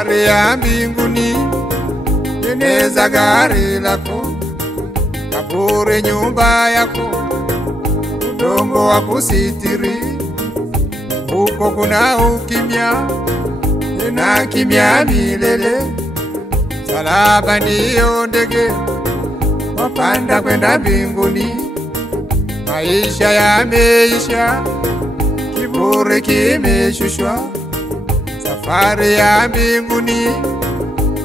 safari ya mbinguni, tengeneza gari lako, kaburi nyumba yako, udongo wa kusitiri. Huko kuna ukimya, tena kimya milele. Msalaba ndiyo ndege, wapanda kwenda mbinguni. Maisha yameisha, kiburi kimeshushwa. Safari ya mbinguni,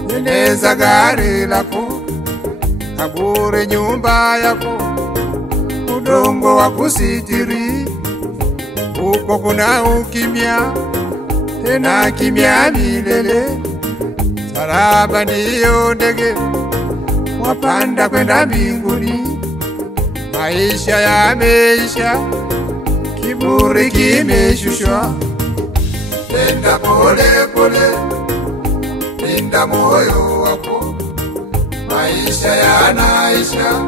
tengeneza gari lako, kaburi nyumba yako, udongo wa kusitiri. Huko kuna ukimya, tena kimya milele. Msalaba ndiyo ndege, wapanda kwenda mbinguni. Maisha yameisha, kiburi kimeshushwa. Nenda pole pole, linda moyo wako. Maisha yanaisha,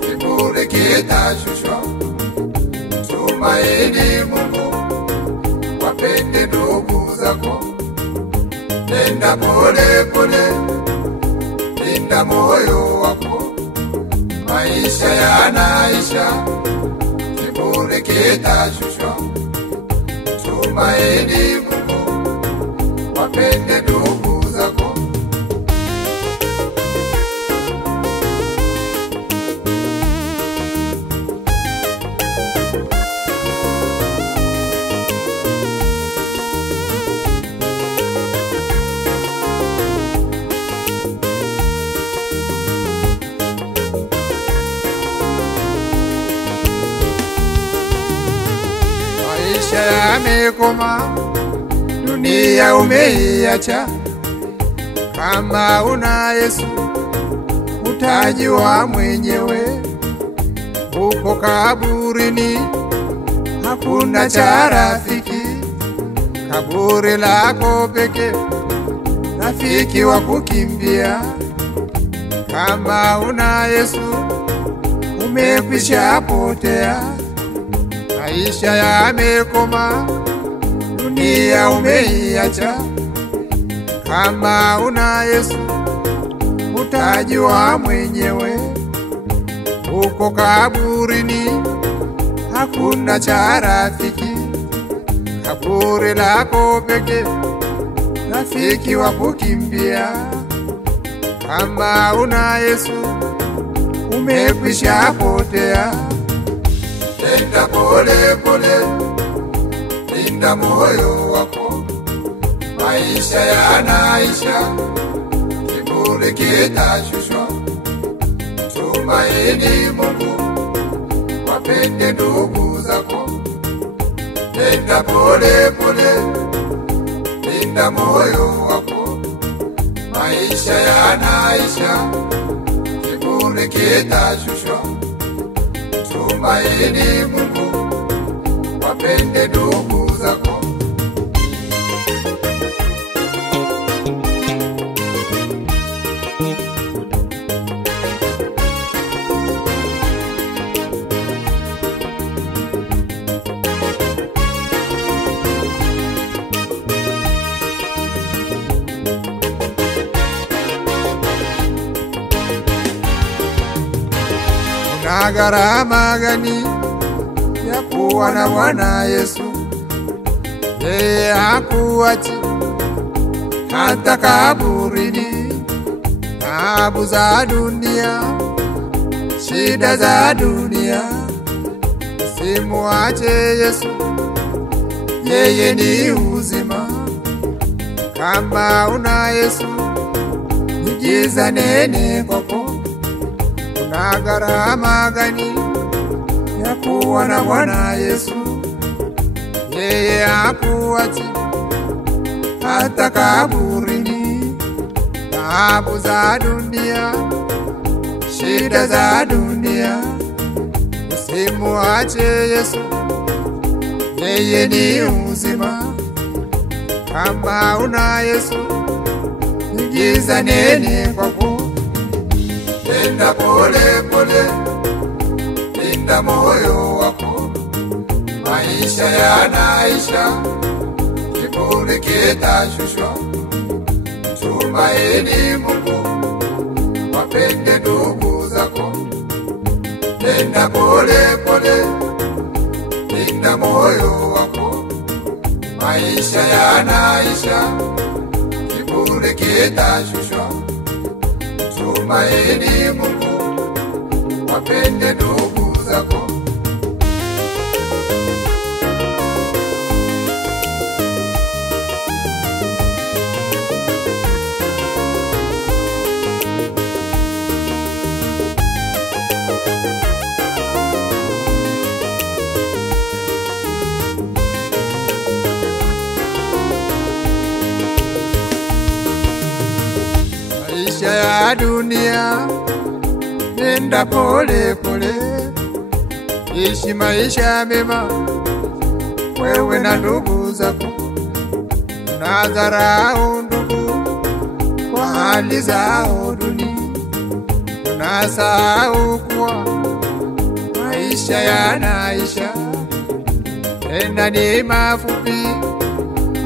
kiburi kitashushwa. Tumaini Mungu, wapende ndugu zako. Nenda pole pole, linda moyo wako. Maisha yanaisha, kiburi kitashushwa. Tumaini Mungu, wapende ndugu zako. Maisha yamekoma, dunia umeiacha. Kama una Yesu, utajua mwenyewe. Huko kaburini, hakuna cha rafiki. Kaburi lako peke, rafiki wa kukimbia. Kama una Yesu, umekwisha potea. Maisha yamekoma, dunia umeiacha. Kama una Yesu, utajua mwenyewe. Huko kaburini, hakuna cha rafiki. Kaburi lako peke, rafiki wa kukimbia. Kama una Yesu, umekwisha potea. Nenda pole pole, linda moyo wako. Maisha yanaisha, kiburi kitashushwa. Tumaini Mungu, wapende ndugu zako. Nenda pole pole, linda moyo wako. Maisha yanaisha, kiburi kitashushwa. Tumaini Mungu, wapende ndugu zako. Kuna gharama gani ya kuwa na Bwana Yesu? Yeye hakuachi hata kaburini. Taabu za dunia, shida za dunia, usimuache Yesu, yeye ni uzima. Kama una Yesu, ni giza nene kwako. Kuna gharama gani ya kuwa na Bwana Yesu? Yeye hakuachi hata kaburini. Taabu za dunia, shida za dunia, usimuache Yesu, yeye ni uzima. Kama una Yesu, ni giza nene kwako. Nenda pole pole, linda moyo wako. Maisha yanaisha, kiburi kitashushwa. tumaini Mungu, wapende ndugu zako. Nenda pole pole, linda moyo wako. Maisha yanaisha, kiburi kitashushwa. Tumaini Mungu, wapende ndugu zako. Maisha ya dunia, nenda pole pole, ishi maisha mema wewe na ndugu zako. Unadharau ndugu kwa hali zao duni, unasahau kuwa maisha yanaisha. Tena ni mafupi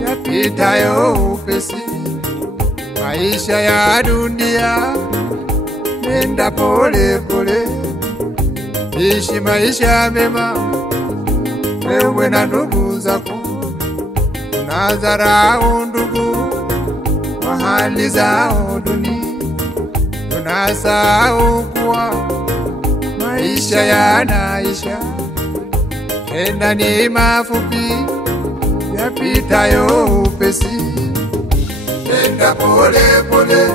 yapitayo upesi. Maisha ya dunia, nenda pole pole, ishi maisha mema wewe na ndugu zako. Unadharau ndugu kwa hali zao duni, unasahau kuwa maisha yanaisha. Tena ni mafupi yapitayo upesi. Nenda pole pole,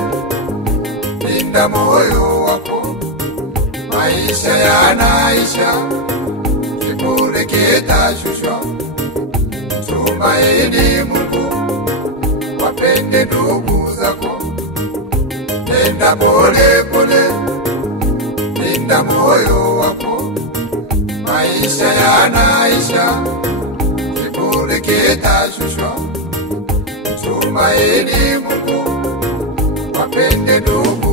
linda moyo wako. Maisha yanaisha, kiburi kitashushwa. Tumaini Mungu, wapende ndugu zako. Nenda pole pole, linda moyo wako. Maisha yanaisha, kiburi kitashushwa. Tumaini Mungu, wapende ndugu